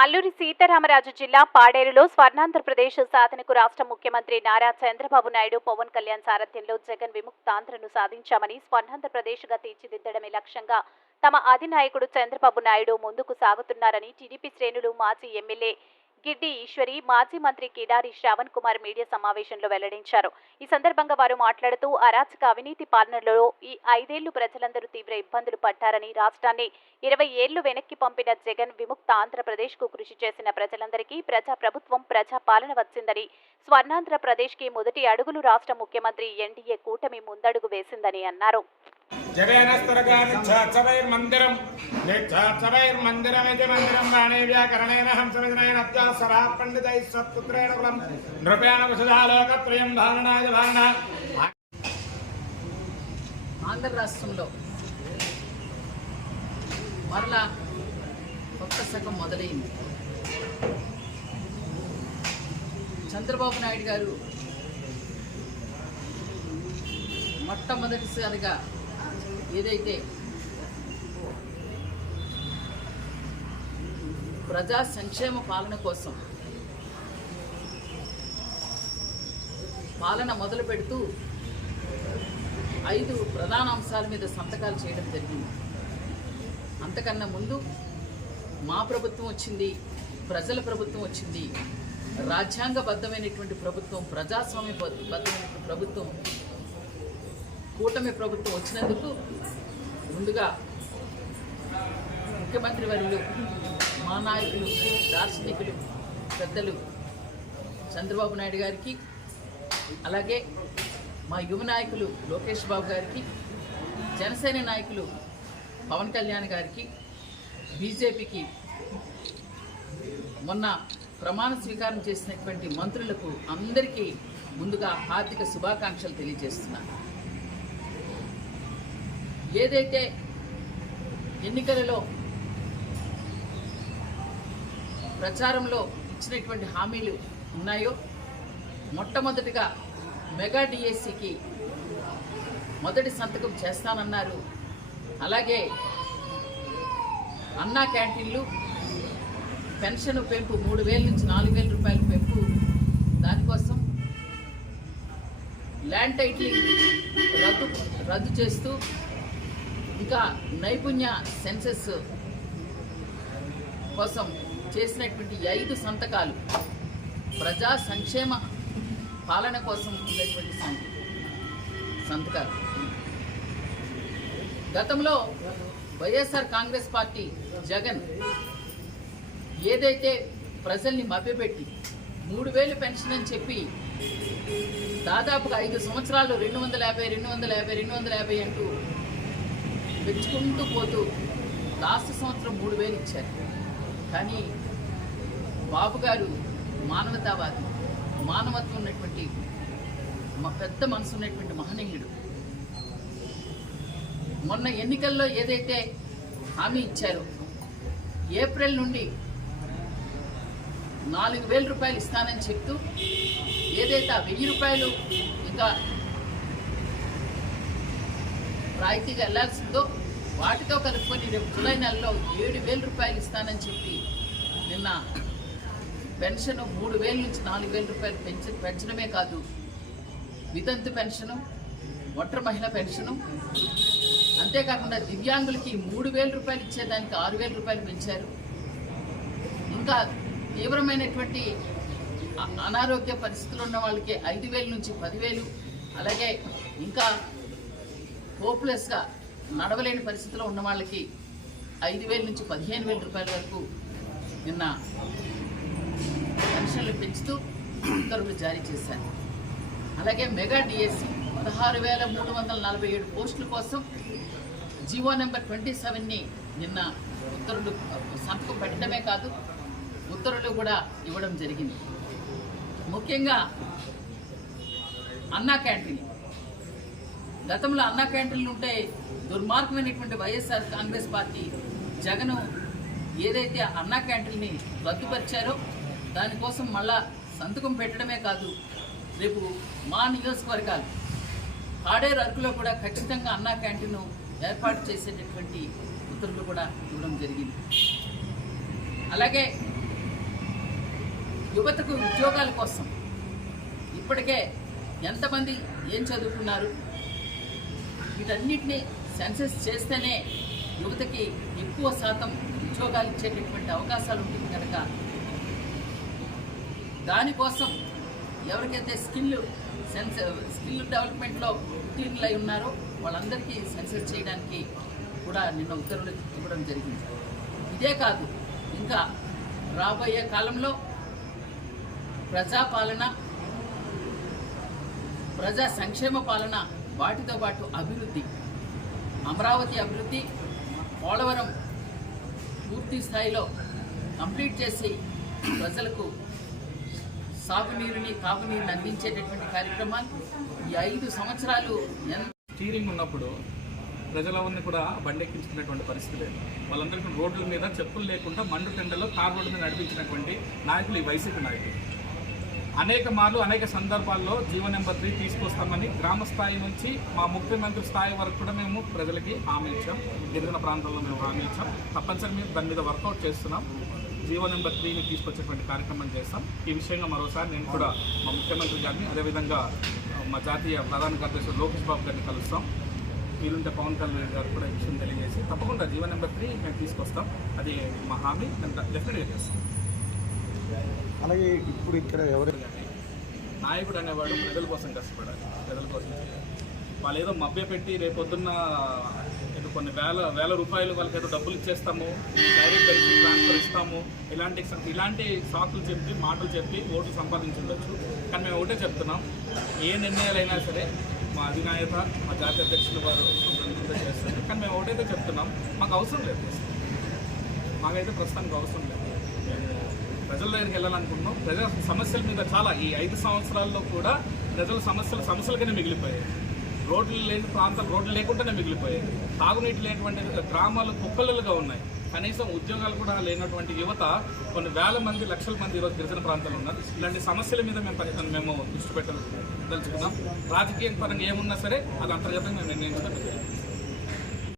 అల్లూరి సీతారామరాజు జిల్లా పాడేరులో స్వర్ణాంధ్రప్రదేశ్ సాధనకు రాష్ట్ర ముఖ్యమంత్రి నారా చంద్రబాబు నాయుడు పవన్ కళ్యాణ్ సారథ్యంలో జగన్ విముక్తాంధ్రను సాధించామని స్వర్ణాంధ్రప్రదేశ్గా తీర్చిదిద్దడమే లక్ష్యంగా తమ అధినాయకుడు చంద్రబాబు నాయుడు ముందుకు సాగుతున్నారని టీడీపీ శ్రేణులు మాజీ ఎమ్మెల్యే గిడ్డి ఈశ్వరి మాజీ మంత్రి కిడారి శ్రావణ్ కుమార్ మీడియా సమావేశంలో వెల్లడించారు. ఈ సందర్భంగా వారు మాట్లాడుతూ అరాచక అవినీతి పాలనలో ఈ ఐదేళ్ళు ప్రజలందరూ తీవ్ర ఇబ్బందులు పడ్డారని రాష్ట్రాన్ని ఇరవై ఏళ్ళు వెనక్కి పంపిన జగన్ విముక్త ఆంధ్రప్రదేశ్కు కృషి చేసిన ప్రజలందరికీ ప్రజా ప్రభుత్వం ప్రజా పాలన వచ్చిందని స్వర్ణాంధ్రప్రదేశ్కి మొదటి అడుగులు రాష్ట్ర ముఖ్యమంత్రి ఎన్డీఏ కూటమి ముందడుగు వేసిందని అన్నారు. జగనస్తరగా నిచ్ఛాత్సవైర్మందిరం మందిరం వాణి వ్యాకరణేన హంసమిదనైనత్యాసరా పండితైः సత్పుత్రేణ కులం. నృపేణ కుశలాలోకత్రయం భారణాయ భారణ ఆంధ్ర రాష్ట్రంలో మరలా కొత్త శకం మొదలైంది. చంద్రబాబు నాయుడు గారు మొట్టమొదటిసారిగా ఏదైతే ప్రజా సంక్షేమ పాలన కోసం పాలన మొదలు పెడుతూ ఐదు ప్రధాన అంశాల మీద సంతకాలు చేయడం జరిగింది. అంతకన్నా ముందు మా ప్రభుత్వం వచ్చింది ప్రజల ప్రభుత్వం వచ్చింది. రాజ్యాంగబద్ధమైనటువంటి ప్రభుత్వం ప్రజాస్వామ్య బద్ధమైనటువంటి ప్రభుత్వం కూటమి ప్రభుత్వం వచ్చినందుకు ముందుగా ముఖ్యమంత్రి వర్యులు మా నాయకులు దార్శనికులు పెద్దలు చంద్రబాబు నాయుడు గారికి అలాగే మా యువ నాయకులు లోకేష్ బాబు గారికి జనసేన నాయకులు పవన్ కళ్యాణ్ గారికి బీజేపీకి మొన్న ప్రమాణ స్వీకారం చేసినటువంటి మంత్రులకు అందరికీ ముందుగా హార్దిక శుభాకాంక్షలు తెలియజేస్తున్నాను. ఏదైతే ఎన్నికలలో ప్రచారంలో ఇచ్చినటువంటి హామీలు ఉన్నాయో మొట్టమొదటిగా మెగా డిఎస్సికి మొదటి సంతకం చేస్తానన్నారు. అలాగే అన్నా క్యాంటీన్లు పెన్షన్ పెంపు మూడు వేల నుంచి నాలుగు వేల రూపాయల పెంపు దానికోసం ల్యాండ్ టైటిలింగ్ రద్దు రద్దు చేస్తూ ఇంకా నైపుణ్య సెన్సెస్ కోసం చేసినటువంటి ఐదు సంతకాలు. ప్రజా సంక్షేమ పాలన కోసం ఉండేటువంటి సంతకాలు. గతంలో వైఎస్ఆర్ కాంగ్రెస్ పార్టీ జగన్ ఏదైతే ప్రజల్ని మభ్యపెట్టి మూడు వేలు పెన్షన్ అని చెప్పి దాదాపుగా ఐదు సంవత్సరాలు రెండు వందల యాభై రెండు వందల యాభై రెండు వందల యాభై అంటూ పెంచుకుంటూ పోతూ లాస్ట్ సంవత్సరం మూడు వేలు ఇచ్చారు. కానీ బాబు గారు మానవతావాది మానవత్వం ఉన్నటువంటి పెద్ద మనసు ఉన్నటువంటి మహనీయుడు. మొన్న ఎన్నికల్లో ఏదైతే హామీ ఇచ్చారో ఏప్రిల్ నుండి నాలుగు వేల రూపాయలు ఇస్తానని చెప్తూ ఏదైతే ఆ వెయ్యి రూపాయలు ఇంకా రాయితీగా వెళ్ళాల్సిందో వాటితో కలుపుకొని రేపు జూలై నెలలో ఏడు వేల రూపాయలు ఇస్తానని చెప్పి నిన్న పెన్షన్ మూడు వేల నుంచి నాలుగు వేల రూపాయలు పెంచ పెంచడమే కాదు వితంతు పెన్షను ఒట్టర మహిళ పెన్షను అంతేకాకుండా దివ్యాంగులకి మూడు వేల రూపాయలు ఇచ్చేదానికి ఆరు వేల రూపాయలు పెంచారు. ఇంకా తీవ్రమైనటువంటి అనారోగ్య పరిస్థితులు ఉన్న వాళ్ళకి ఐదు వేల నుంచి పదివేలు అలాగే ఇంకా హోప్లెస్గా నడవలేని పరిస్థితిలో ఉన్న వాళ్ళకి ఐదు వేల నుంచి పదిహేను వేల రూపాయల వరకు నిన్న పెన్షన్లు పెంచుతూ ఉత్తర్వులు జారీ చేశారు. అలాగే మెగా డిఎస్సి పదహారు వేల మూడు వందల నలభై ఏడు పోస్టుల కోసం జీవో నెంబర్ ట్వంటీ సెవెన్ని నిన్న ఉత్తర్వులు సంతకం పెట్టడమే కాదు ఉత్తర్వులు కూడా ఇవ్వడం జరిగింది. ముఖ్యంగా అన్నా క్యాంటీన్ గతంలో అన్నా క్యాంటీన్లు ఉంటే దుర్మార్గమైనటువంటి వైఎస్ఆర్ కాంగ్రెస్ పార్టీ జగను ఏదైతే అన్నా క్యాంటీన్ని రద్దుపరిచారో దానికోసం మళ్ళా సంతకం పెట్టడమే కాదు రేపు మా నియోజకవర్గాలు ఆడేరు అరకులో కూడా ఖచ్చితంగా అన్నా క్యాంటీన్ను ఏర్పాటు చేసేటటువంటి ఉత్తర్వులు కూడా ఇవ్వడం జరిగింది. అలాగే యువతకు ఉద్యోగాల కోసం ఇప్పటికే ఎంతమంది ఏం చదువుకున్నారు? వీటన్నిటిని సెన్సెస్ చేస్తేనే యువతకి ఎక్కువ శాతం ఉద్యోగాలు ఇచ్చేటటువంటి అవకాశాలు ఉంటుంది కనుక దానికోసం ఎవరికైతే స్కిల్ సెన్స్ స్కిల్ డెవలప్మెంట్లో ఉత్తీర్ణులై ఉన్నారో వాళ్ళందరికీ సెన్సెస్ చేయడానికి కూడా నిన్న ఉత్తర్వులు ఇవ్వడం జరిగింది. ఇదే కాదు ఇంకా రాబోయే కాలంలో ప్రజాపాలన ప్రజా సంక్షేమ పాలన వాటితో పాటు అభివృద్ధి అమరావతి అభివృద్ధి పోలవరం పూర్తి స్థాయిలో కంప్లీట్ చేసి ప్రజలకు సాగునీరుని తాగునీరుని అందించేటటువంటి కార్యక్రమాలు ఈ ఐదు సంవత్సరాలు స్టీరింగ్ ఉన్నప్పుడు ప్రజలవన్నీ కూడా బండెక్కించుకునేటువంటి పరిస్థితి లేదు. వాళ్ళందరికీ రోడ్ల మీద చెప్పులు లేకుండా మండు టెండలో కార్ రోడ్డు మీద నడిపించినటువంటి నాయకులు ఈ వైసీపీ నాయకులు. అనేక మార్లు అనేక సందర్భాల్లో జీవో నెంబర్ త్రీ తీసుకొస్తామని గ్రామ స్థాయి నుంచి మా ముఖ్యమంత్రి స్థాయి వరకు కూడా మేము ప్రజలకి హామీ ఇచ్చాం. గిరిజన ప్రాంతాల్లో మేము హామీ ఇచ్చాం. తప్పనిసరి మేము దాని మీద వర్కౌట్ చేస్తున్నాం. జీవో నెంబర్ త్రీని తీసుకొచ్చేటువంటి కార్యక్రమం చేస్తాం. ఈ విషయంగా మరోసారి నేను కూడా మా ముఖ్యమంత్రి గారిని అదేవిధంగా మా జాతీయ ప్రధాన కార్యదర్శి లోకేష్ బాబు గారిని కలుస్తాం. వీలుంటే పవన్ కళ్యాణ్ గారు కూడా ఈ విషయం తెలియజేసి తప్పకుండా జీవో నెంబర్ త్రీ మేము తీసుకొస్తాం. అది మా హామీ. మేము డెఫినెట్గా చేస్తాం. అలాగే ఇప్పుడు ఇక్కడ ఎవరైనా నాయకుడు అనేవాడు ప్రజల కోసం కష్టపడాలి ప్రజల కోసం చేయాలి. వాళ్ళు ఏదో మభ్య పెట్టి రేపొద్దున్న కొన్ని వేల వేల రూపాయలు వాళ్ళకి ఏదో డబ్బులు ఇచ్చేస్తాము డైరెక్ట్ బెనిఫిట్ ట్రాన్స్ఫర్ ఇస్తాము ఇలాంటి ఇలాంటి సాకులు చెప్పి మాటలు చెప్పి ఓట్లు సంపాదించుండొచ్చు. కానీ మేము ఒకటే చెప్తున్నాం ఏ నిర్ణయాలైనా సరే మా అధినాయత మా జాతీయ అధ్యక్షులు వారు చేస్తారు. కానీ మేము ఒకటైతే చెప్తున్నాం మాకు అవసరం లేదు. మాకైతే ప్రస్తుతానికి అవసరం లేదు. ప్రజల దగ్గరికి వెళ్ళాలనుకుంటున్నాం. ప్రజల సమస్యల మీద చాలా ఈ ఐదు సంవత్సరాల్లో కూడా ప్రజల సమస్యలు సమస్యలుగానే మిగిలిపోయాయి. రోడ్లు లేని ప్రాంతాలు రోడ్లు లేకుండానే మిగిలిపోయాయి. తాగునీటి లేనటువంటి గ్రామాలు కుక్కలుగా ఉన్నాయి. కనీసం ఉద్యోగాలు కూడా లేనటువంటి యువత కొన్ని వేల మంది లక్షల మంది ఈరోజు గిరిజన ప్రాంతాలు ఉన్నారు. ఇలాంటి సమస్యల మీద మేము మేము దృష్టి పెట్టదలుచుకున్నాం రాజకీయ పరంగా ఏమున్నా సరే అది అంతర్గతంగా మేము నిర్ణయించుకుంటాం